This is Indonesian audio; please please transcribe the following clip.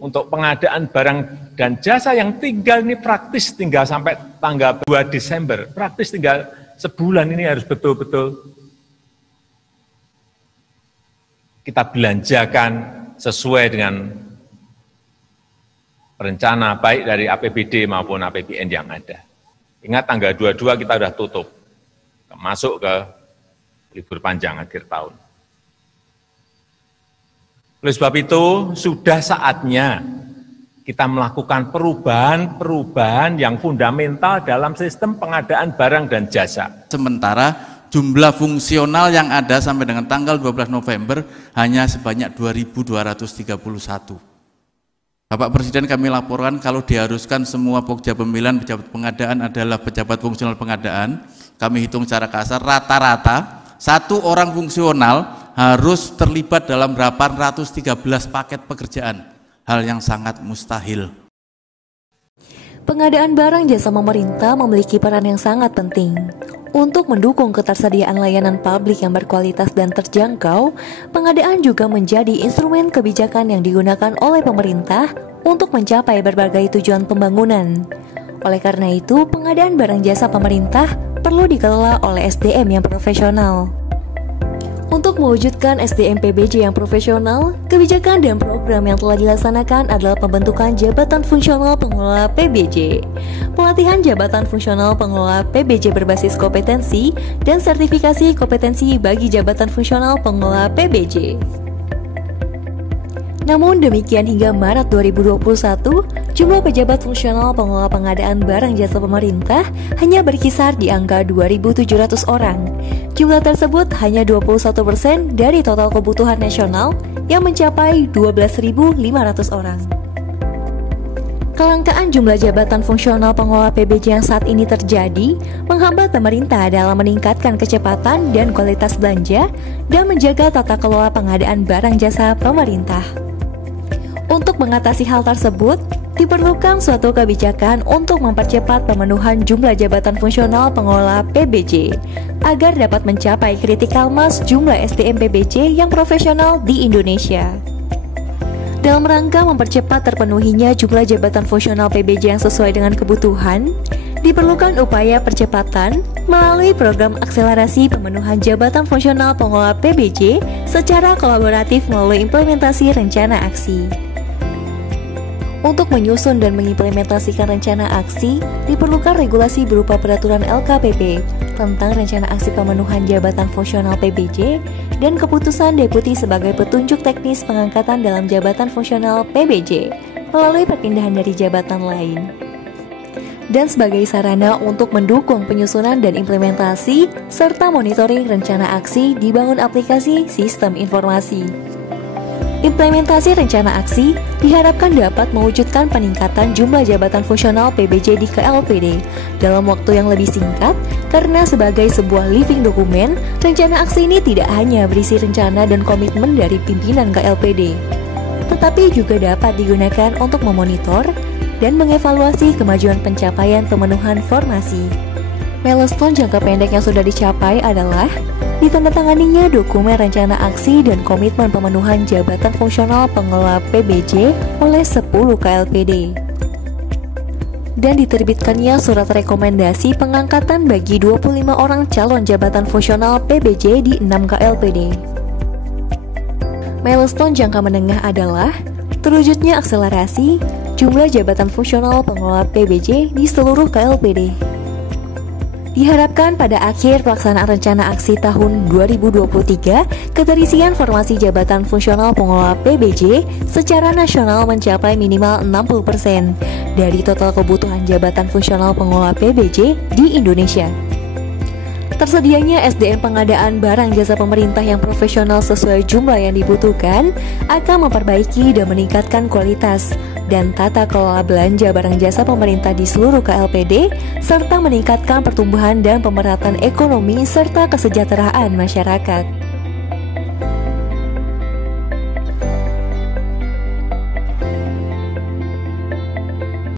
untuk pengadaan barang dan jasa yang tinggal ini praktis tinggal sampai tanggal 2 Desember, praktis tinggal sebulan ini harus betul-betul kita belanjakan sesuai dengan rencana baik dari APBD maupun APBN yang ada. Ingat tanggal 22 kita sudah tutup, masuk ke libur panjang akhir tahun. Oleh sebab itu, sudah saatnya kita melakukan perubahan yang fundamental dalam sistem pengadaan barang dan jasa. Sementara jumlah fungsional yang ada sampai dengan tanggal 12 November hanya sebanyak 2.231. Bapak Presiden, kami laporkan kalau diharuskan semua pokja pemilihan pejabat pengadaan adalah pejabat fungsional pengadaan, kami hitung secara kasar rata-rata satu orang fungsional harus terlibat dalam 813 paket pekerjaan, hal yang sangat mustahil. Pengadaan barang jasa pemerintah memiliki peran yang sangat penting. Untuk mendukung ketersediaan layanan publik yang berkualitas dan terjangkau, pengadaan juga menjadi instrumen kebijakan yang digunakan oleh pemerintah untuk mencapai berbagai tujuan pembangunan. Oleh karena itu, pengadaan barang jasa pemerintah perlu dikelola oleh SDM yang profesional. Untuk mewujudkan SDM PBJ yang profesional, kebijakan dan program yang telah dilaksanakan adalah pembentukan Jabatan Fungsional Pengelola PBJ, pelatihan Jabatan Fungsional Pengelola PBJ berbasis kompetensi, dan sertifikasi kompetensi bagi Jabatan Fungsional Pengelola PBJ. Namun demikian hingga Maret 2021, jumlah pejabat fungsional pengelola pengadaan barang jasa pemerintah hanya berkisar di angka 2.700 orang. Jumlah tersebut hanya 21% dari total kebutuhan nasional yang mencapai 12.500 orang. Kelangkaan jumlah jabatan fungsional pengelola PBJ yang saat ini terjadi menghambat pemerintah dalam meningkatkan kecepatan dan kualitas belanja dan menjaga tata kelola pengadaan barang jasa pemerintah. Untuk mengatasi hal tersebut, diperlukan suatu kebijakan untuk mempercepat pemenuhan jumlah jabatan fungsional pengelola PBJ agar dapat mencapai critical mass jumlah SDM PBJ yang profesional di Indonesia. Dalam rangka mempercepat terpenuhinya jumlah jabatan fungsional PBJ yang sesuai dengan kebutuhan, diperlukan upaya percepatan melalui program akselerasi pemenuhan jabatan fungsional pengelola PBJ secara kolaboratif melalui implementasi rencana aksi. Untuk menyusun dan mengimplementasikan rencana aksi, diperlukan regulasi berupa peraturan LKPP tentang rencana aksi pemenuhan jabatan fungsional PBJ dan keputusan deputi sebagai petunjuk teknis pengangkatan dalam jabatan fungsional PBJ melalui perpindahan dari jabatan lain. Dan sebagai sarana untuk mendukung penyusunan dan implementasi serta monitoring rencana aksi dibangun aplikasi sistem informasi. Implementasi rencana aksi diharapkan dapat mewujudkan peningkatan jumlah jabatan fungsional PBJ di KLPD dalam waktu yang lebih singkat karena sebagai sebuah living dokumen, rencana aksi ini tidak hanya berisi rencana dan komitmen dari pimpinan KLPD, tetapi juga dapat digunakan untuk memonitor dan mengevaluasi kemajuan pencapaian pemenuhan formasi. Milestone jangka pendek yang sudah dicapai adalah ditandatanganinya dokumen rencana aksi dan komitmen pemenuhan jabatan fungsional pengelola PBJ oleh 10 KLPD. Dan diterbitkannya surat rekomendasi pengangkatan bagi 25 orang calon jabatan fungsional PBJ di 6 KLPD. Milestone jangka menengah adalah terwujudnya akselerasi jumlah jabatan fungsional pengelola PBJ di seluruh KLPD. Diharapkan pada akhir pelaksanaan rencana aksi tahun 2023, keterisian formasi jabatan fungsional pengelola PBJ secara nasional mencapai minimal 60% dari total kebutuhan jabatan fungsional pengelola PBJ di Indonesia. Tersedianya SDM pengadaan barang jasa pemerintah yang profesional sesuai jumlah yang dibutuhkan akan memperbaiki dan meningkatkan kualitas dan tata kelola belanja barang jasa pemerintah di seluruh KLPD serta meningkatkan pertumbuhan dan pemerataan ekonomi serta kesejahteraan masyarakat.